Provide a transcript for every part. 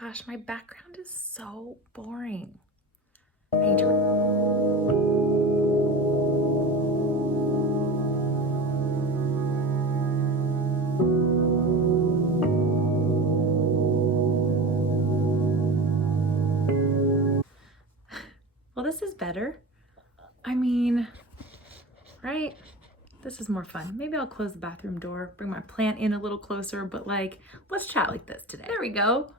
Gosh, my background is so boring. I need to. Well, this is better. I mean, right? This is more fun. Maybe I'll close the bathroom door, bring my plant in a little closer, but let's chat like this today. There we go.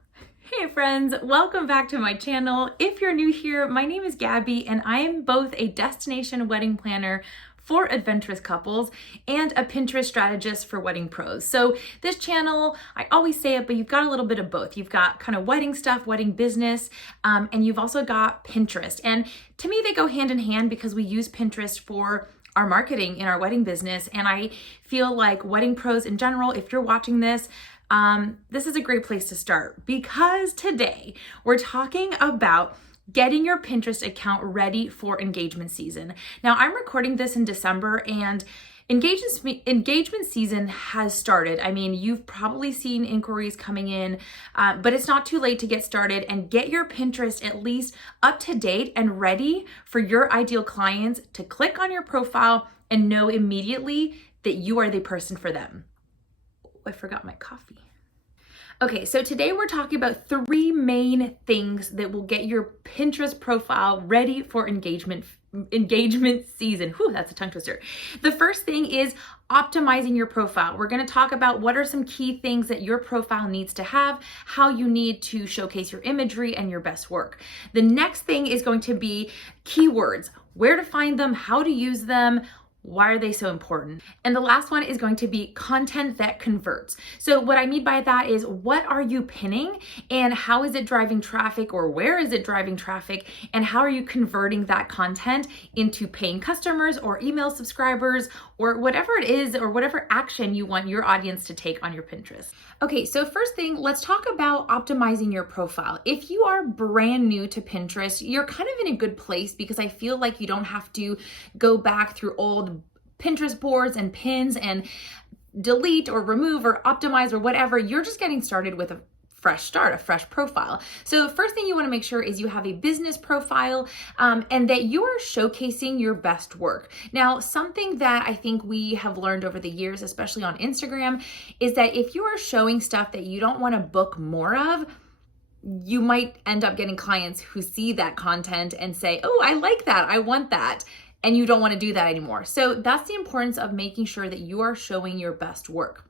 Hey friends, welcome back to my channel. If you're new here, my name is Gabby and I am both a destination wedding planner for adventurous couples and a Pinterest strategist for wedding pros. So this channel, I always say it, but you've got a little bit of both. You've got kind of wedding stuff, wedding business, and you've also got Pinterest. And to me, they go hand in hand because we use Pinterest for our marketing in our wedding business. And I feel like wedding pros in general, if you're watching this is a great place to start because today we're talking about getting your Pinterest account ready for engagement season. Now, I'm recording this in December and engagement season has started. I mean, you've probably seen inquiries coming in, but it's not too late to get started and get your Pinterest at least up to date and ready for your ideal clients to click on your profile and know immediately that you are the person for them. I forgot my coffee. Okay, so today we're talking about 3 main things that will get your Pinterest profile ready for engagement season. Whew, that's a tongue twister. The first thing is optimizing your profile. We're going to talk about what are some key things that your profile needs to have, how you need to showcase your imagery and your best work. The next thing is going to be keywords, where to find them, how to use them, why are they so important? And the last one is going to be content that converts. So what I mean by that is what are you pinning and how is it driving traffic or where is it driving traffic and how are you converting that content into paying customers or email subscribers or whatever it is or whatever action you want your audience to take on your Pinterest. Okay, so first thing, let's talk about optimizing your profile. If you are brand new to Pinterest, you're kind of in a good place because I feel like you don't have to go back through old Pinterest boards and pins and delete or remove or optimize or whatever. You're just getting started with a fresh start, a fresh profile. So the first thing you want to make sure is you have a business profile and that you are showcasing your best work. Now, something that I think we have learned over the years, especially on Instagram, is that if you are showing stuff that you don't want to book more of, you might end up getting clients who see that content and say, oh, I like that, I want that. And you don't want to do that anymore. So that's the importance of making sure that you are showing your best work.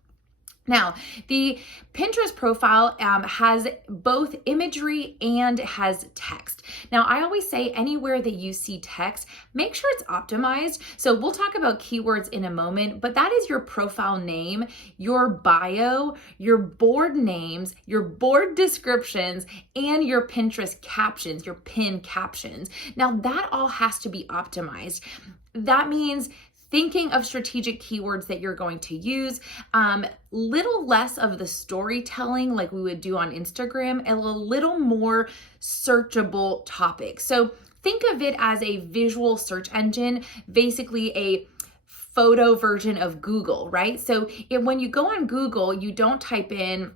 Now, the Pinterest profile has both imagery and has text. Now, I always say anywhere that you see text, make sure it's optimized. So we'll talk about keywords in a moment, but that is your profile name, your bio, your board names, your board descriptions, and your Pinterest captions, your pin captions. Now, that all has to be optimized. That means thinking of strategic keywords that you're going to use, little less of the storytelling like we would do on Instagram, and a little more searchable topics. So think of it as a visual search engine, basically a photo version of Google, right? So when you go on Google, you don't type in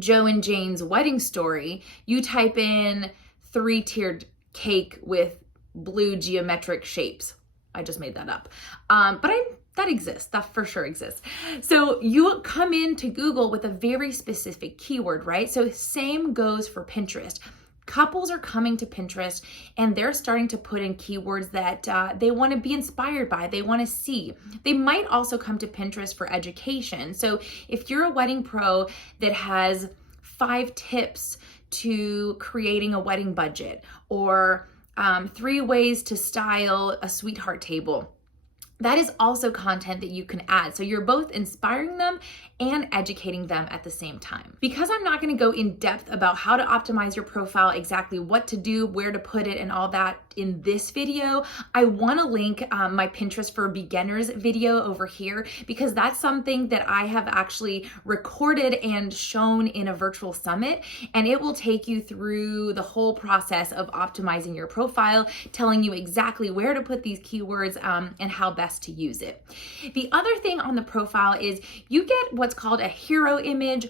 Joe and Jane's wedding story, you type in 3-tiered cake with blue geometric shapes. I just made that up. That exists. That for sure exists. So you come into Google with a very specific keyword, right? So same goes for Pinterest. Couples are coming to Pinterest and they're starting to put in keywords that they want to be inspired by, they want to see. They might also come to Pinterest for education. So if you're a wedding pro that has 5 tips to creating a wedding budget or 3 ways to style a sweetheart table, that is also content that you can add. So you're both inspiring them and educating them at the same time. Because I'm not going to go in depth about how to optimize your profile, exactly what to do, where to put it, and all that in this video, I want to link my Pinterest for beginners video over here because that's something that I have actually recorded and shown in a virtual summit, and it will take you through the whole process of optimizing your profile, telling you exactly where to put these keywords and how best to use it. The other thing on the profile is you get what's called a hero image,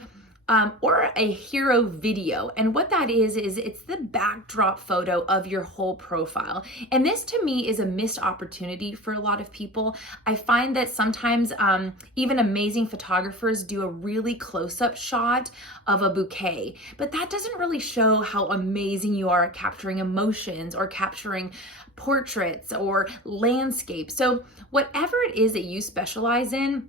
or a hero video. And what that is it's the backdrop photo of your whole profile. And this to me is a missed opportunity for a lot of people. I find that sometimes even amazing photographers do a really close-up shot of a bouquet, but that doesn't really show how amazing you are at capturing emotions or capturing portraits or landscapes. So whatever it is that you specialize in,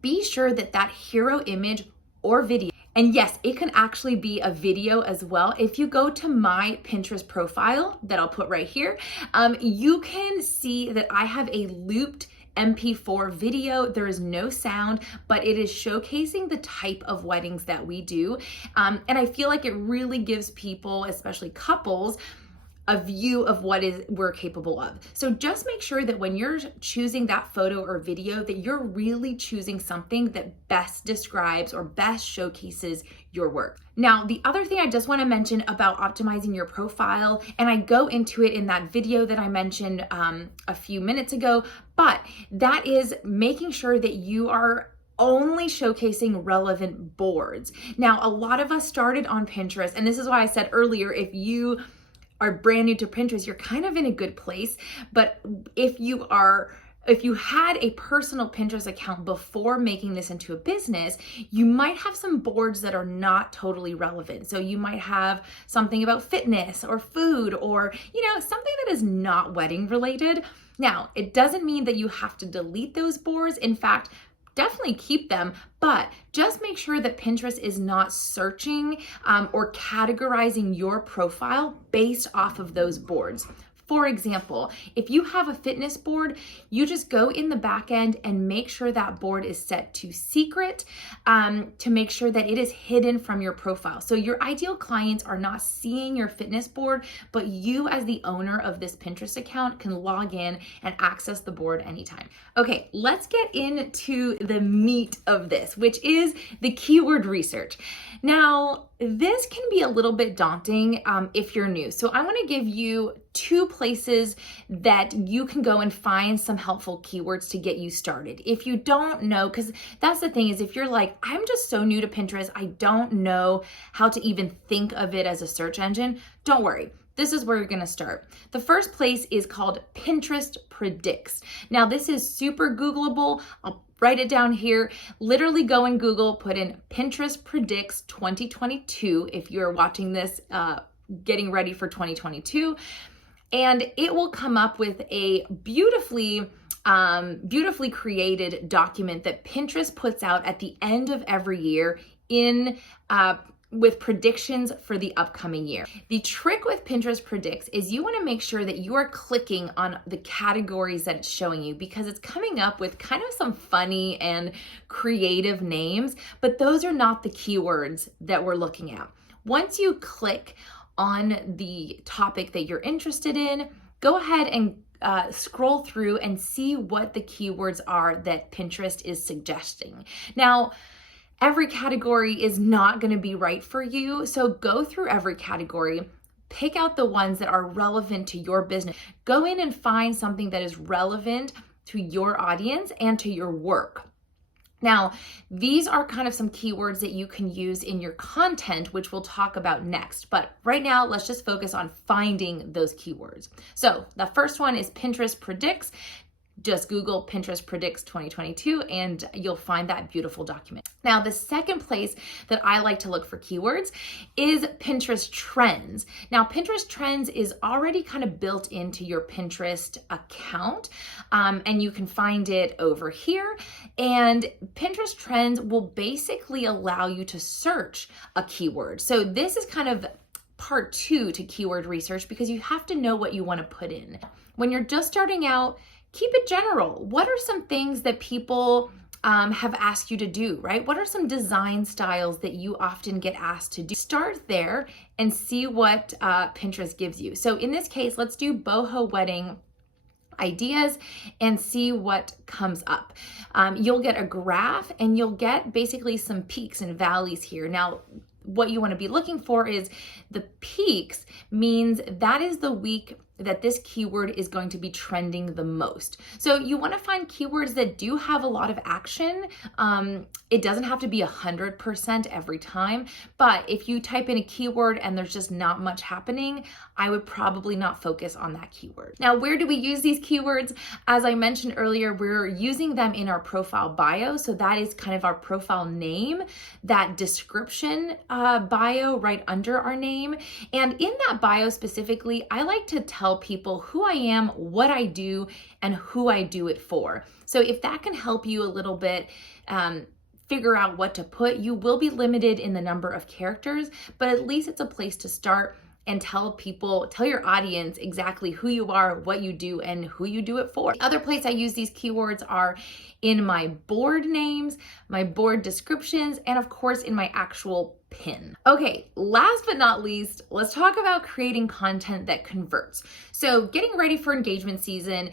be sure that that hero image or video, and yes, it can actually be a video as well. If you go to my Pinterest profile that I'll put right here, you can see that I have a looped MP4 video. There is no sound, but it is showcasing the type of weddings that we do. And I feel like it really gives people, especially couples, a view of what we're capable of. So just make sure that when you're choosing that photo or video, that you're really choosing something that best describes or best showcases your work. Now, the other thing I just want to mention about optimizing your profile, and I go into it in that video that I mentioned a few minutes ago, but that is making sure that you are only showcasing relevant boards. Now, a lot of us started on Pinterest, and this is why I said earlier, if you are brand new to Pinterest, you're kind of in a good place. But if you had a personal Pinterest account before making this into a business, you might have some boards that are not totally relevant. So you might have something about fitness or food or, something that is not wedding related. Now, it doesn't mean that you have to delete those boards. In fact, definitely keep them, but just make sure that Pinterest is not searching or categorizing your profile based off of those boards. For example, if you have a fitness board, you just go in the back end and make sure that board is set to secret to make sure that it is hidden from your profile. So your ideal clients are not seeing your fitness board, but you as the owner of this Pinterest account can log in and access the board anytime. Okay, let's get into the meat of this, which is the keyword research. Now, this can be a little bit daunting if you're new. So I want to give you 2 places that you can go and find some helpful keywords to get you started. If you don't know, because that's the thing is if you're like, I'm just so new to Pinterest, I don't know how to even think of it as a search engine, don't worry. This is where you're going to start. The first place is called Pinterest Predicts. Now, this is super Googleable. I'll write it down here. Literally go in Google, put in Pinterest Predicts 2022 if you're watching this getting ready for 2022. And it will come up with a beautifully created document that Pinterest puts out at the end of every year with predictions for the upcoming year. The trick with Pinterest Predicts is you want to make sure that you are clicking on the categories that it's showing you, because it's coming up with kind of some funny and creative names, but those are not the keywords that we're looking at. Once you click on the topic that you're interested in, go ahead and scroll through and see what the keywords are that Pinterest is suggesting. Now, every category is not going to be right for you, so go through every category, pick out the ones that are relevant to your business. Go in and find something that is relevant to your audience and to your work. Now, these are kind of some keywords that you can use in your content, which we'll talk about next. But right now, let's just focus on finding those keywords. So the first one is Pinterest Predicts. Just Google Pinterest Predicts 2022 and you'll find that beautiful document. Now, the second place that I like to look for keywords is Pinterest Trends. Now, Pinterest Trends is already kind of built into your Pinterest account, and you can find it over here. And Pinterest Trends will basically allow you to search a keyword. So this is kind of part 2 to keyword research, because you have to know what you want to put in. When you're just starting out, keep it general. What are some things that people have asked you to do, right? What are some design styles that you often get asked to do? Start there and see what Pinterest gives you. So in this case, let's do boho wedding ideas and see what comes up. You'll get a graph and you'll get basically some peaks and valleys here. Now, what you want to be looking for is the peaks means that is the week that this keyword is going to be trending the most. So you want to find keywords that do have a lot of action. It doesn't have to be 100% every time, but if you type in a keyword and there's just not much happening, I would probably not focus on that keyword. Now, where do we use these keywords? As I mentioned earlier, we're using them in our profile bio. So that is kind of our profile name, that description bio right under our name. And in that bio specifically, I like to tell people who I am, what I do, and who I do it for. So if that can help you a little bit, figure out what to put, you will be limited in the number of characters, but at least it's a place to start and tell your audience exactly who you are, what you do, and who you do it for. The other place I use these keywords are in my board names, my board descriptions, and of course in my actual pin. Okay, last but not least, let's talk about creating content that converts. So getting ready for engagement season,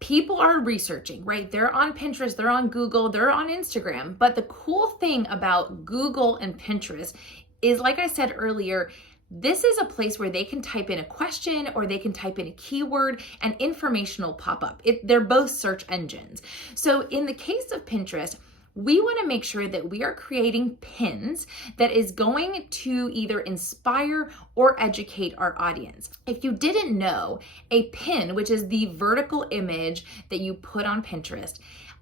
people are researching, right? They're on Pinterest, they're on Google, they're on Instagram. But the cool thing about Google and Pinterest is, like I said earlier, this is a place where they can type in a question or they can type in a keyword and information will pop up. They're both search engines. So in the case of Pinterest, we want to make sure that we are creating pins that is going to either inspire or educate our audience. If you didn't know, a pin, which is the vertical image that you put on Pinterest,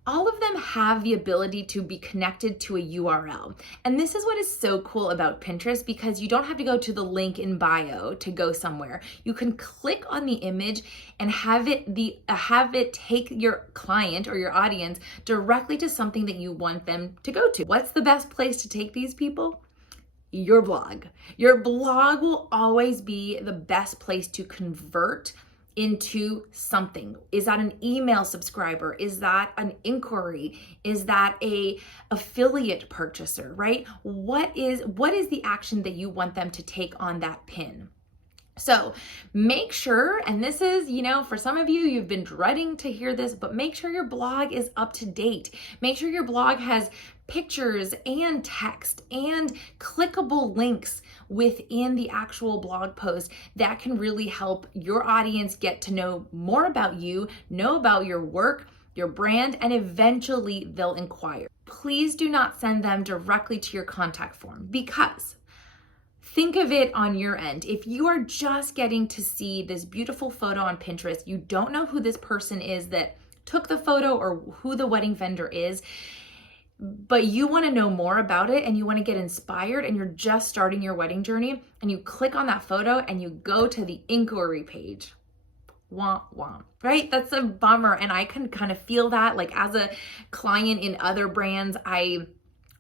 all of them have the ability to be connected to a URL. And this is what is so cool about Pinterest, because you don't have to go to the link in bio to go somewhere. You can click on the image and have it take your client or your audience directly to something that you want them to go to. What's the best place to take these people? Your blog. Your blog will always be the best place to convert into something. Is that an email subscriber? Is that an inquiry? Is that a affiliate purchaser, right? What is the action that you want them to take on that pin? So make sure, and this is, for some of you, you've been dreading to hear this, but make sure your blog is up to date. Make sure your blog has pictures and text and clickable links within the actual blog post that can really help your audience get to know more about you, know about your work, your brand, and eventually they'll inquire. Please do not send them directly to your contact form, because think of it on your end. If you are just getting to see this beautiful photo on Pinterest, you don't know who this person is that took the photo or who the wedding vendor is, but you want to know more about it and you want to get inspired and you're just starting your wedding journey, and you click on that photo and you go to the inquiry page. Womp womp, right? That's a bummer. And I can kind of feel that, like, as a client in other brands, I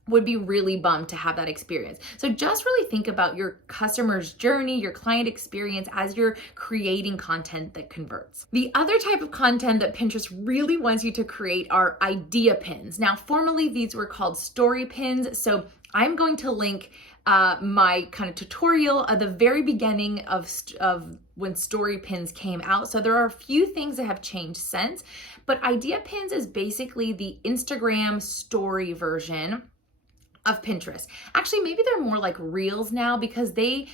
would be really bummed to have that experience. So just really think about your customer's journey, your client experience as you're creating content that converts. The other type of content that Pinterest really wants you to create are idea pins. Now, formerly these were called story pins. So I'm going to link my kind of tutorial at the very beginning of when story pins came out. So there are a few things that have changed since, but idea pins is basically the Instagram story version of Pinterest. Actually, maybe they're more like reels now, because they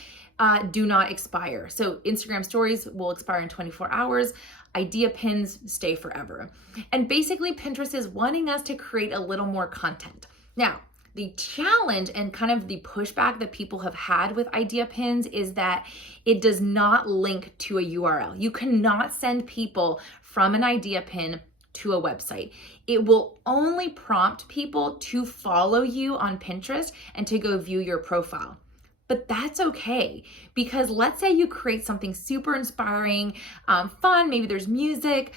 do not expire. So Instagram stories will expire in 24 hours. Idea pins stay forever. And basically Pinterest is wanting us to create a little more content. Now, the challenge and kind of the pushback that people have had with idea pins is that it does not link to a URL. You cannot send people from an idea pin to a website. It will only prompt people to follow you on Pinterest and to go view your profile. But that's okay, because let's say you create something super inspiring, fun, maybe there's music,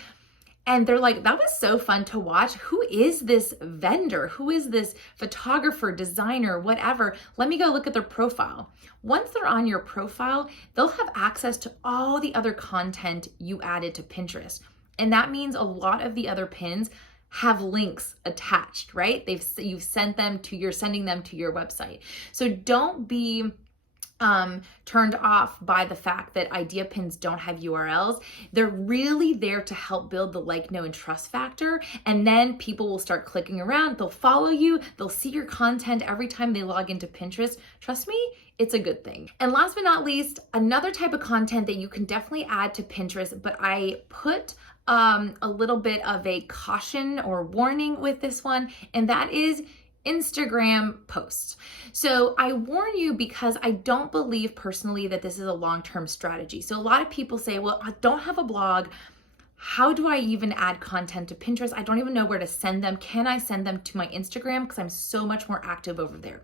and they're like, that was so fun to watch. Who is this vendor? Who is this photographer, designer, whatever? Let me go look at their profile. Once they're on your profile, they'll have access to all the other content you added to Pinterest. And that means a lot of the other pins have links attached, right? You're sending them to your website. So don't be turned off by the fact that idea pins don't have URLs. They're really there to help build the like, know, and trust factor. And then people will start clicking around. They'll follow you. They'll see your content every time they log into Pinterest. Trust me, it's a good thing. And last but not least, another type of content that you can definitely add to Pinterest, but I put a little bit of a caution or warning with this one, and that is Instagram posts. So I warn you because I don't believe personally that this is a long-term strategy. So a lot of people say, well, I don't have a blog. How do I even add content to Pinterest? I don't even know where to send them. Can I send them to my Instagram? Because I'm so much more active over there.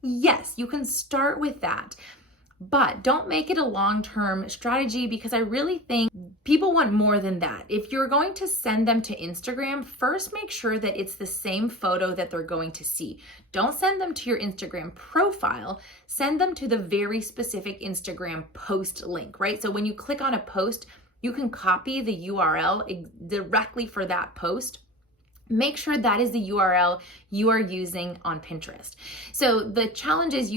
Yes, you can start with that, but don't make it a long-term strategy because I really think people want more than that. If you're going to send them to Instagram, first make sure that it's the same photo that they're going to see. Don't send them to your Instagram profile, send them to the very specific Instagram post link, right? So when you click on a post, you can copy the URL directly for that post. Make sure that is the URL you are using on Pinterest. So the challenge is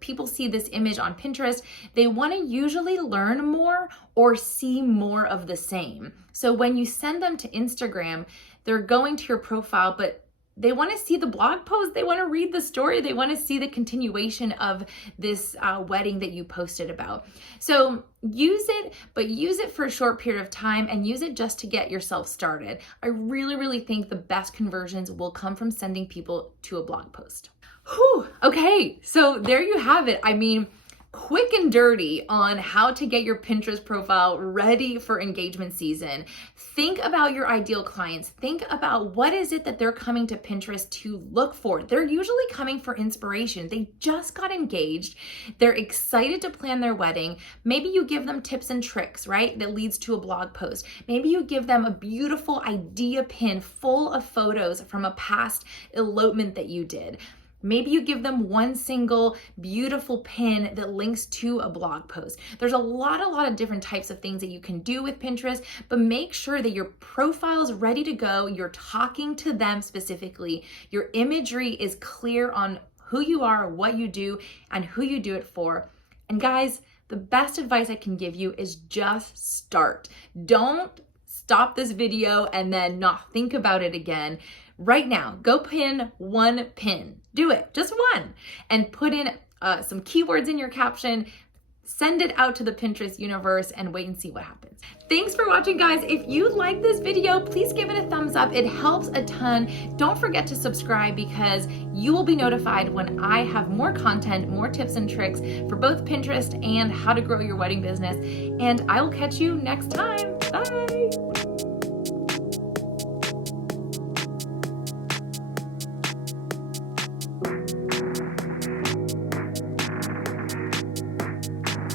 people see this image on Pinterest, they want to usually learn more or see more of the same. So when you send them to Instagram, they're going to your profile, but they want to see the blog post, they want to read the story, they want to see the continuation of this wedding that you posted about. So use it, but use it for a short period of time and use it just to get yourself started. I really, really think the best conversions will come from sending people to a blog post. Whew, okay, so there you have it. I mean, quick and dirty on how to get your Pinterest profile ready for engagement season. Think about your ideal clients. Think about what is it that they're coming to Pinterest to look for. They're usually coming for inspiration. They just got engaged. They're excited to plan their wedding. Maybe you give them tips and tricks, right? That leads to a blog post. Maybe you give them a beautiful idea pin full of photos from a past elopement that you did. Maybe you give them one single beautiful pin that links to a blog post. There's a lot of different types of things that you can do with Pinterest, but make sure that your profile is ready to go. You're talking to them specifically. Your imagery is clear on who you are, what you do, and who you do it for. And guys, the best advice I can give you is just start. Don't stop this video and then not think about it again. Right now, go pin one pin. Do it, just one, and put in some keywords in your caption, send it out to the Pinterest universe and wait and see what happens. Thanks for watching, guys. If you like this video, please give it a thumbs up. It helps a ton. Don't forget to subscribe because you will be notified when I have more content, more tips and tricks for both Pinterest and how to grow your wedding business. And I will catch you next time. Bye.